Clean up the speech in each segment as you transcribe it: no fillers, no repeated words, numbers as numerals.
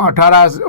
18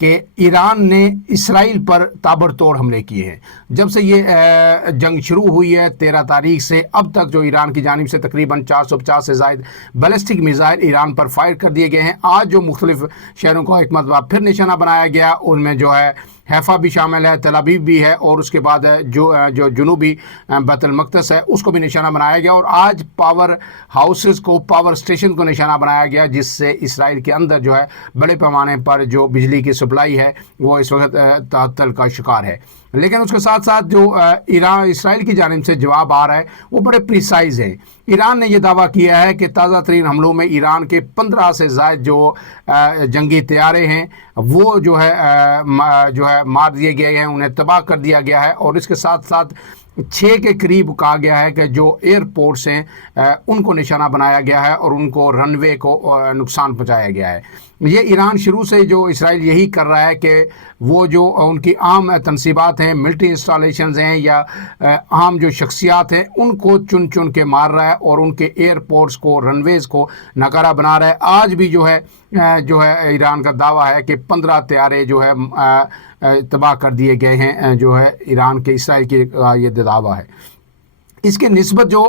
کہ ایران نے اسرائیل پر تابڑتوڑ حملے کیے ہیں. جب سے یہ جنگ شروع ہوئی ہے 13 تاریخ سے اب تک جو ایران کی جانب سے تقریباً 450 سے زائد بیلسٹک میزائل ایران پر فائر کر دیے گئے ہیں. آج جو مختلف شہروں کو ایک مرتبہ پھر نشانہ بنایا گیا, ان میں جو ہے حیفا بھی شامل ہے, تل ابیب بھی ہے, اور اس کے بعد جو جنوبی بیت المقدس ہے اس کو بھی نشانہ بنایا گیا. اور آج پاور ہاؤسز کو, پاور اسٹیشن کو نشانہ بنایا گیا, جس سے اسرائیل کے اندر جو ہے بڑے پیمانے پر جو بجلی کی سپلائی ہے وہ اس وقت تعطل کا شکار ہے. لیکن اس کے ساتھ ساتھ جو اسرائیل کی جانب سے جواب آ رہا ہے وہ بڑے پریسائز ہیں. ایران نے یہ دعویٰ کیا ہے کہ تازہ ترین حملوں میں ایران کے 15 سے زائد جو جنگی طیارے ہیں وہ جو ہے مار دیے گئے ہیں, انہیں تباہ کر دیا گیا ہے. اور اس کے ساتھ ساتھ 6 کے قریب کہا گیا ہے کہ جو ایئرپورٹس ہیں ان کو نشانہ بنایا گیا ہے اور ان کو رن وے کو نقصان پہنچایا گیا ہے. یہ ایران شروع سے جو اسرائیل یہی کر رہا ہے کہ وہ جو ان کی عام تنصیبات ہیں, ملٹری انسٹالیشنز ہیں یا عام جو شخصیات ہیں ان کو چن چن کے مار رہا ہے اور ان کے ایئرپورٹس کو, رن ویز کو ناکارہ بنا رہا ہے. آج بھی جو ہے ایران کا دعویٰ ہے کہ 15 طیارے جو ہے تباہ کر دیے گئے ہیں, جو ہے ایران کے اسرائیل کی یہ دعویٰ ہے. اس کے نسبت جو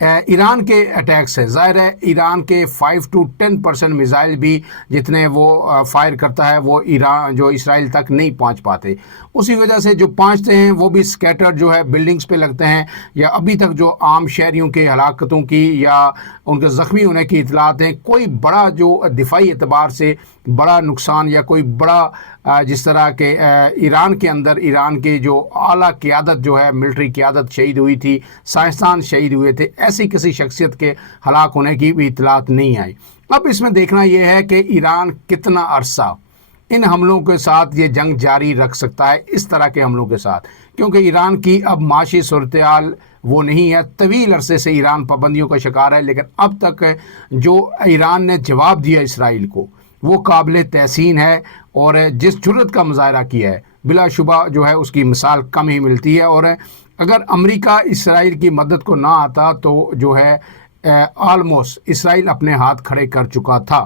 ایران کے اٹیکس ہے, ظاہر ہے ایران کے 5 to 10% میزائل بھی جتنے وہ فائر کرتا ہے وہ ایران جو اسرائیل تک نہیں پہنچ پاتے. اسی وجہ سے جو پہنچتے ہیں وہ بھی سکیٹر جو ہے بلڈنگز پہ لگتے ہیں, یا ابھی تک جو عام شہریوں کے ہلاکتوں کی یا ان کے زخمی ہونے کی اطلاعات ہیں. کوئی بڑا جو دفاعی اعتبار سے بڑا نقصان یا کوئی بڑا جس طرح کہ ایران کے اندر ایران کی جو اعلیٰ قیادت جو ہے ملٹری قیادت شہید ہوئی تھی, سائنسدان شہید ہوئے تھے, ایسی کسی شخصیت کے ہلاک ہونے کی بھی اطلاعات نہیں آئی. اب اس میں دیکھنا یہ ہے کہ ایران کتنا عرصہ ان حملوں کے ساتھ یہ جنگ جاری رکھ سکتا ہے, اس طرح کے حملوں کے ساتھ, کیونکہ ایران کی اب معاشی صورتحال وہ نہیں ہے. طویل عرصے سے ایران پابندیوں کا شکار ہے, لیکن اب تک جو ایران نے جواب دیا اسرائیل کو وہ قابل تحسین ہے, اور جس جرأت کا مظاہرہ کیا ہے بلا شبہ جو ہے اس کی مثال کم ہی ملتی ہے. اور اگر امریکہ اسرائیل کی مدد کو نہ آتا تو جو ہے آلموسٹ اسرائیل اپنے ہاتھ کھڑے کر چکا تھا.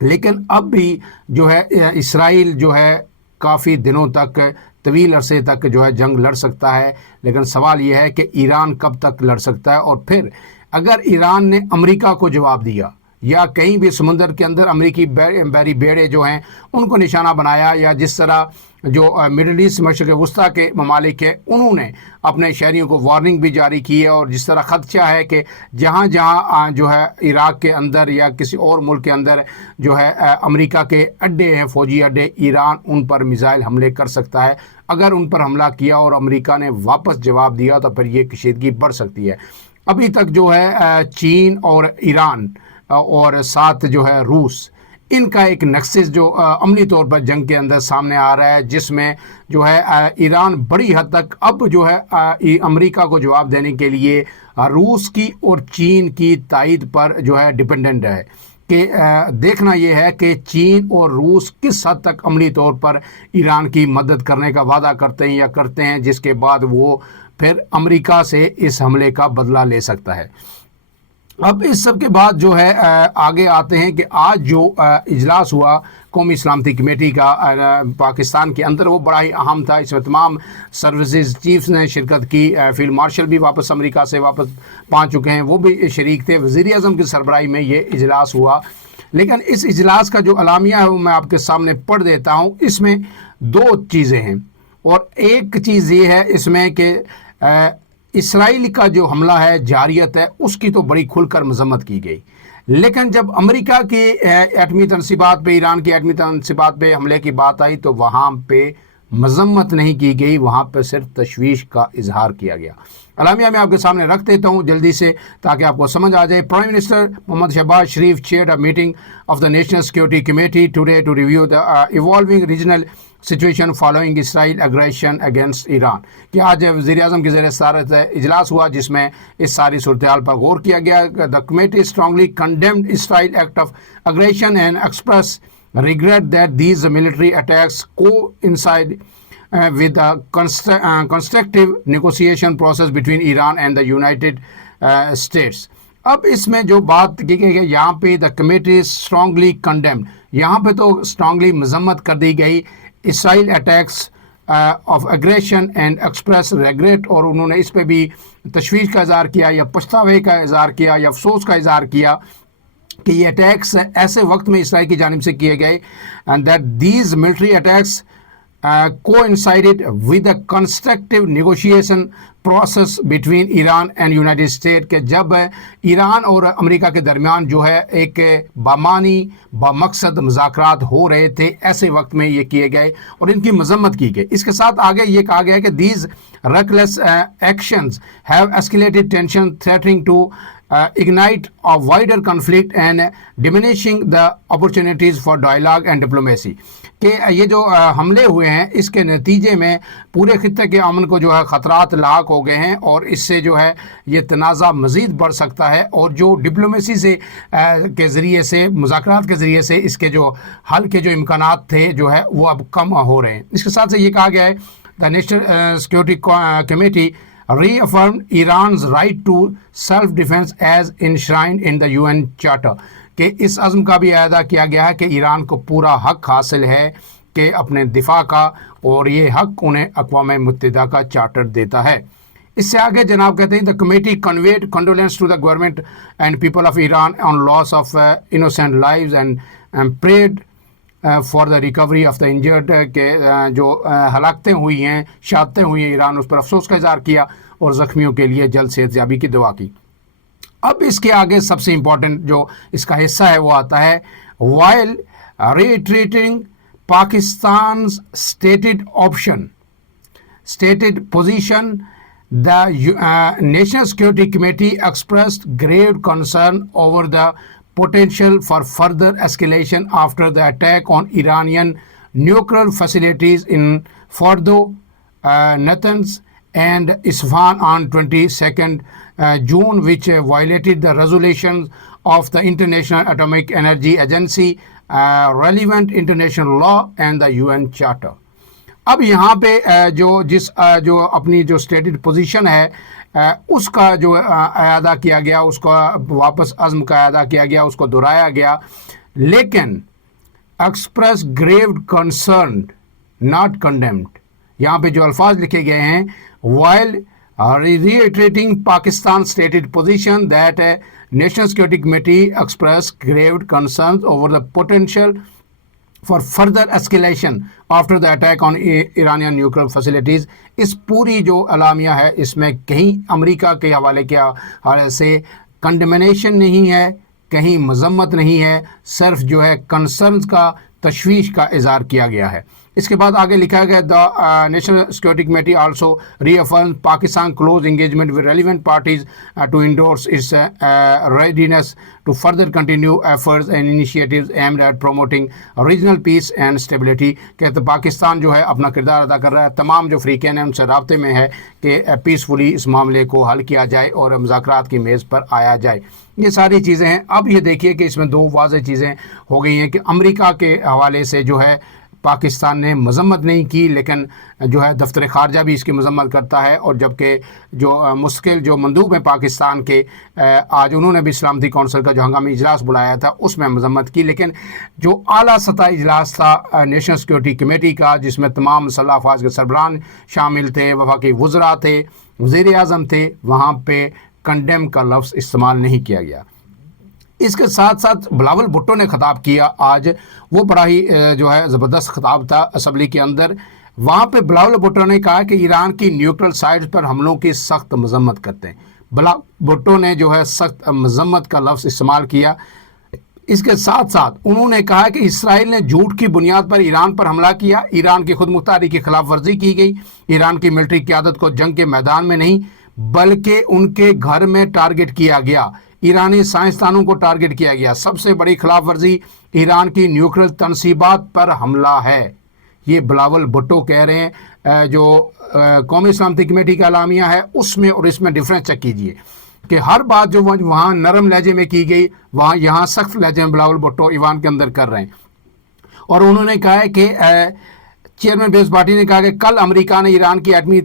لیکن اب بھی جو ہے اسرائیل جو ہے کافی دنوں تک, طویل عرصے تک جو ہے جنگ لڑ سکتا ہے. لیکن سوال یہ ہے کہ ایران کب تک لڑ سکتا ہے, اور پھر اگر ایران نے امریکہ کو جواب دیا یا کہیں بھی سمندر کے اندر امریکی بحری بیڑے جو ہیں ان کو نشانہ بنایا, یا جس طرح جو مڈل ایسٹ مشرق وسطیٰ کے ممالک ہیں انہوں نے اپنے شہریوں کو وارننگ بھی جاری کی ہے, اور جس طرح خدشہ ہے کہ جہاں جہاں جو ہے عراق کے اندر یا کسی اور ملک کے اندر جو ہے امریکہ کے اڈے ہیں, فوجی اڈے, ایران ان پر میزائل حملے کر سکتا ہے. اگر ان پر حملہ کیا اور امریکہ نے واپس جواب دیا تو پھر یہ کشیدگی بڑھ سکتی ہے. ابھی تک جو ہے چین اور ایران اور ساتھ جو ہے روس, ان کا ایک نکسس جو عملی طور پر جنگ کے اندر سامنے آ رہا ہے, جس میں جو ہے ایران بڑی حد تک اب جو ہے امریکہ کو جواب دینے کے لیے روس کی اور چین کی تائید پر جو ہے ڈپینڈنٹ ہے. کہ دیکھنا یہ ہے کہ چین اور روس کس حد تک عملی طور پر ایران کی مدد کرنے کا وعدہ کرتے ہیں یا کرتے ہیں, جس کے بعد وہ پھر امریکہ سے اس حملے کا بدلہ لے سکتا ہے. اب اس سب کے بعد جو ہے آگے آتے ہیں کہ آج جو اجلاس ہوا قومی سلامتی کمیٹی کا پاکستان کے اندر, وہ بڑا ہی اہم تھا. اس میں تمام سروسز چیفز نے شرکت کی, فیلڈ مارشل بھی واپس امریکہ سے واپس پہنچ چکے ہیں, وہ بھی شریک تھے. وزیر اعظم کی سربراہی میں یہ اجلاس ہوا. لیکن اس اجلاس کا جو اعلامیہ ہے وہ میں آپ کے سامنے پڑھ دیتا ہوں. اس میں 2 چیزیں ہیں, اور ایک چیز یہ ہے اس میں کہ اسرائیل کا جو حملہ ہے, جارحیت ہے, اس کی تو بڑی کھل کر مذمت کی گئی. لیکن جب امریکہ کی ایٹمی تنصیبات پہ, ایران کی ایٹمی تنصیبات پہ حملے کی بات آئی تو وہاں پہ مذمت نہیں کی گئی, وہاں پہ صرف تشویش کا اظہار کیا گیا. اعلامیہ میں آپ کے سامنے رکھ دیتا ہوں جلدی سے تاکہ آپ کو سمجھ آ جائے. Prime minister Muhammad Shehbaz Sharif chaired a meeting of the national security committee today to review the evolving regional situation following Israel aggression against Iran. کہ آج وزیر اعظم کی زیر صدارت اجلاس ہوا جس میں اس ساری صورتحال پر غور کیا گیا. The committee strongly condemned Israel act of aggression and express regret that these military attacks coincide with the constructive negotiation process between Iran and the United States. اب اس میں جو بات کی گئی ہے یہاں پہ دا کمیٹی اسٹرانگلی کنڈیمڈ، یہاں پہ تو اسٹرانگلی مذمت کر دی گئی Israel attacks of aggression and express regret, اور انہوں نے اس پہ بھی تشویش کا اظہار کیا یا پچھتاوے کا اظہار کیا یا افسوس کا اظہار کیا کہ یہ اٹیکس ایسے وقت میں اسرائیل کی جانب سے کیے گئے and that these military attacks coincided with a constructive negotiation process between Iran and United state, کہ جب ایران اور امریکہ کے درمیان جو ہے ایک بامانی بامقصد مذاکرات ہو رہے تھے، ایسے وقت میں یہ کیے گئے اور ان کی مذمت کی گئی۔ اس کے ساتھ آگے یہ کہا گیا کہ these reckless actions have escalated tension threatening to ignite a wider conflict and diminishing the opportunities for dialogue and diplomacy، کہ یہ جو حملے ہوئے ہیں اس کے نتیجے میں پورے خطے کے امن کو جو ہے خطرات لاحق ہو گئے ہیں، اور اس سے جو ہے یہ تنازع مزید بڑھ سکتا ہے، اور جو ڈپلومیسی سے کے ذریعے سے مذاکرات کے ذریعے سے اس کے جو حل کے جو امکانات تھے جو ہے وہ اب کم ہو رہے ہیں۔ اس کے ساتھ سے یہ کہا گیا ہے the national security committee reaffirmed Iran's right to self-defense as enshrined in the UN Charter، کہ اس عزم کا بھی اعادہ کیا گیا ہے کہ ایران کو پورا حق حاصل ہے کہ اپنے دفاع کا، اور یہ حق انہیں اقوام متحدہ کا چارٹر دیتا ہے۔ اس سے آگے جناب کہتے ہیں the committee conveyed condolence to the government and people of Iran on loss of innocent lives and prayed for the recovery of the injured, کہ جو ہلاکتیں ہوئی ہیں، شہادتیں ہوئی ہیں، ایران اس پر افسوس کا اظہار کیا اور زخمیوں کے لیے جلد صحت یابی کی دعا کی۔ اب اس کے آگے سب سے امپورٹنٹ جو اس کا حصہ ہے وہ آتا ہے while ریٹریٹنگ پاکستان's stated position, the National Security Committee expressed grave concern over the potential for further escalation after the attack on Iranian nuclear facilities in Fordo, Natanz and Isfahan on 22nd June, which violated the resolutions of the International Atomic Energy Agency, relevant international law and the UN Charter۔ اب یہاں پہ جو اپنی جو stated position ہے اس کا جو اعادہ کیا گیا، اس کا واپس عزم کا اعادہ کیا گیا، اس کو دہرایا گیا، لیکن express grave concerned not condemned, یہاں پہ جو الفاظ لکھے گئے ہیں while reiterating Pakistan stated position that national security committee express grave concerns over the potential for further escalation after the attack on Iranian nuclear facilities۔ اس پوری جو اعلامیہ ہے اس میں کہیں امریکہ کے حوالے سے کنڈمنیشن نہیں ہے، کہیں مذمت نہیں ہے، صرف جو ہے کنسرنز کا، تشویش کا اظہار کیا گیا ہے۔ اس کے بعد آگے لکھا گیا the national security committee also reaffirm Pakistan close engagement with relevant parties to endorse its readiness to further continue efforts and initiatives aimed at promoting regional peace and stability, کہتے پاکستان جو ہے اپنا کردار ادا کر رہا ہے، تمام جو فریقین ہیں ان سے رابطے میں ہے کہ پیسفلی اس معاملے کو حل کیا جائے اور مذاکرات کی میز پر آیا جائے۔ یہ ساری چیزیں ہیں۔ اب یہ دیکھیے کہ اس میں دو واضح چیزیں ہو گئی ہیں کہ امریکہ کے حوالے سے جو ہے پاکستان نے مذمت نہیں کی، لیکن جو ہے دفتر خارجہ بھی اس کی مذمت کرتا ہے، اور جبکہ جو مستقل جو مندوب ہیں پاکستان کے آج انہوں نے بھی سلامتی کونسل کا جو ہنگامی اجلاس بلایا تھا اس میں مذمت کی، لیکن جو اعلیٰ سطح اجلاس تھا نیشنل سیکورٹی کمیٹی کا جس میں تمام مسلح افواج کے سربراہان شامل تھے، وفاقی وزراء تھے، وزیر اعظم تھے، وہاں پہ کنڈیم کا لفظ استعمال نہیں کیا گیا۔ اس کے ساتھ ساتھ بلاول بھٹو نے خطاب کیا آج، وہ بڑا ہی جو ہے زبردست خطاب تھا اسمبلی کے اندر۔ وہاں پہ بلاول بھٹو نے کہا کہ ایران کی نیوٹرل سائٹس پر حملوں کی سخت مذمت کرتے ہیں۔ بلاول بھٹو نے جو ہے سخت مذمت کا لفظ استعمال کیا۔ اس کے ساتھ ساتھ انہوں نے کہا کہ اسرائیل نے جھوٹ کی بنیاد پر ایران پر حملہ کیا، ایران کی خود مختاری کی خلاف ورزی کی گئی، ایران کی ملٹری قیادت کو جنگ کے میدان میں نہیں بلکہ ان کے گھر میں ٹارگٹ کیا گیا، ایرانی سائنسدانوں کو ٹارگٹ کیا گیا۔ سب سے بڑی خلاف ورزی ایران کی نیوکلیئر تنصیبات پر حملہ ہے، یہ بلاول بھٹو کہہ رہے ہیں۔ جو قومی سلامتی کمیٹی کا اعلامیہ ہے اس میں اور اس میں ڈفرینس چیک کیجئے کہ ہر بات جو وہاں نرم لہجے میں کی گئی وہاں یہاں سخت لہجے میں بلاول بھٹو ایوان کے اندر کر رہے ہیں۔ اور انہوں نے کہا ہے کہ چیئرمین پیپلز پارٹی نے کہا کہ کل امریکہ نے ایران کی ایٹمی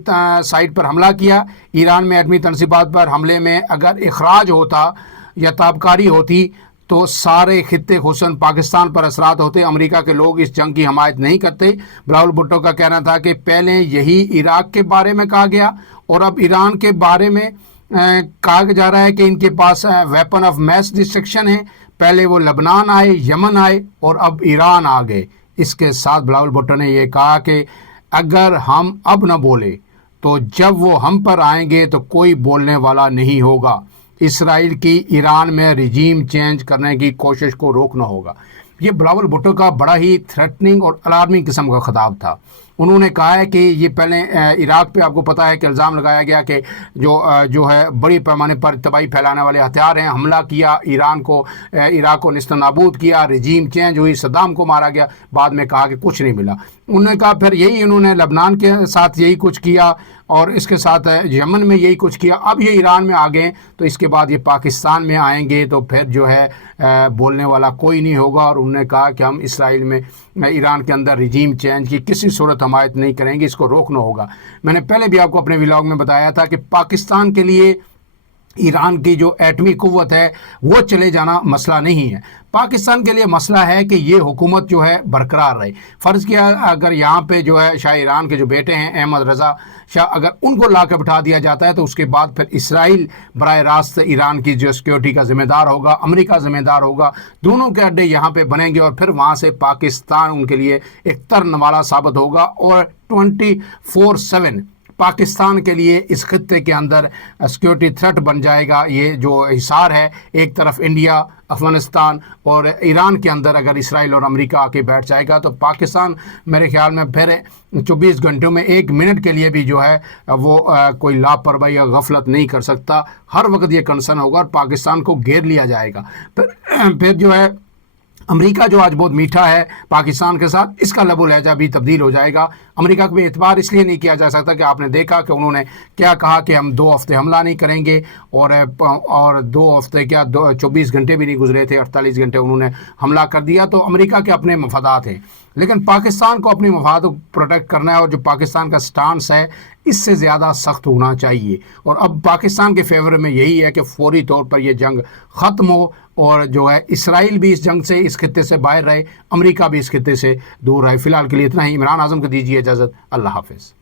سائٹ پر حملہ کیا، ایران میں ایٹمی تنصیبات پر حملے میں اگر اخراج ہوتا یا تابکاری ہوتی تو سارے خطے خصوصاً پاکستان پر اثرات ہوتے. امریکہ کے لوگ اس جنگ کی حمایت نہیں کرتے. بلاول بھٹو کا کہنا تھا کہ پہلے یہی عراق کے بارے میں کہا گیا اور اب ایران کے بارے میں کہا جا رہا ہے کہ ان کے پاس ویپن آف میس ڈسٹرکشن ہے. پہلے وہ لبنان آئے، یمن آئے اور اب ایران آ گئے. اس کے ساتھ بلاول بھٹو نے یہ کہا کہ اگر ہم اب نہ بولے تو جب وہ ہم پر آئیں گے تو کوئی بولنے والا نہیں ہوگا. اسرائیل کی ایران میں رجیم چینج کرنے کی کوشش کو روکنا ہوگا. یہ بلاول بھٹو کا بڑا ہی تھریٹننگ اور الارمنگ قسم کا خطاب تھا. انہوں نے کہا ہے کہ یہ پہلے عراق پہ آپ کو پتہ ہے کہ الزام لگایا گیا کہ جو ہے بڑی پیمانے پر تباہی پھیلانے والے ہتھیار ہیں، حملہ کیا عراق کو نیست و نابود کیا، رجیم چینج ہوئی، صدام کو مارا گیا. بعد میں کہا کہ کچھ نہیں ملا. انہوں نے کہا پھر انہوں نے لبنان کے ساتھ یہی کچھ کیا اور اس کے ساتھ یمن میں یہی کچھ کیا. اب یہ ایران میں آ گئے تو اس کے بعد یہ پاکستان میں آئیں گے تو پھر جو ہے بولنے والا کوئی نہیں ہوگا. اور انہوں نے کہا کہ ہم اسرائیل میں ایران کے اندر رجیم چینج کی کسی صورت حمایت نہیں کریں گے، اس کو روکنا ہوگا. میں نے پہلے بھی آپ کو اپنے ولاگ میں بتایا تھا کہ پاکستان کے لیے ایران کی جو ایٹمی قوت ہے وہ چلے جانا مسئلہ نہیں ہے. پاکستان کے لیے مسئلہ ہے کہ یہ حکومت جو ہے برقرار رہے. فرض کیا اگر یہاں پہ جو ہے شاہ ایران کے جو بیٹے ہیں احمد رضا شاہ، اگر ان کو لا کے بٹھا دیا جاتا ہے تو اس کے بعد پھر اسرائیل براہ راست ایران کی جو سیکیورٹی کا ذمہ دار ہوگا، امریکہ ذمہ دار ہوگا. دونوں کے اڈے یہاں پہ بنیں گے اور پھر وہاں سے پاکستان ان کے لیے ایک ترنوالا ثابت ہوگا اور 24/7 پاکستان کے لیے اس خطے کے اندر سیکیورٹی تھریٹ بن جائے گا. یہ جو حصار ہے ایک طرف انڈیا، افغانستان اور ایران کے اندر اگر اسرائیل اور امریکہ آ کے بیٹھ جائے گا تو پاکستان میرے خیال میں پھر 24 گھنٹوں میں 1 منٹ کے لیے بھی جو ہے وہ کوئی لاپرواہی یا غفلت نہیں کر سکتا. ہر وقت یہ کنسرن ہوگا اور پاکستان کو گھیر لیا جائے گا. پھر جو ہے امریکہ جو آج بہت میٹھا ہے پاکستان کے ساتھ، اس کا لب و لہجہ بھی تبدیل ہو جائے گا. امریکہ کو بھی اعتبار اس لیے نہیں کیا جا سکتا کہ آپ نے دیکھا کہ انہوں نے کیا کہا کہ ہم 2 ہفتے حملہ نہیں کریں گے اور 2 ہفتے کیا 24 گھنٹے بھی نہیں گزرے تھے، 48 گھنٹے انہوں نے حملہ کر دیا. تو امریکہ کے اپنے مفادات ہیں لیکن پاکستان کو اپنی مفاد کو پروٹیکٹ کرنا ہے اور جو پاکستان کا سٹانس ہے اس سے زیادہ سخت ہونا چاہیے. اور اب پاکستان کے فیور میں یہی ہے کہ فوری طور پر یہ جنگ ختم ہو اور جو ہے اسرائیل بھی اس جنگ سے، اس خطے سے باہر رہے، امریکہ بھی اس خطے سے دور رہے. فی الحال کے لیے اتنا ہی. عمران اعظم کو دیجیے اجازت. اللہ حافظ.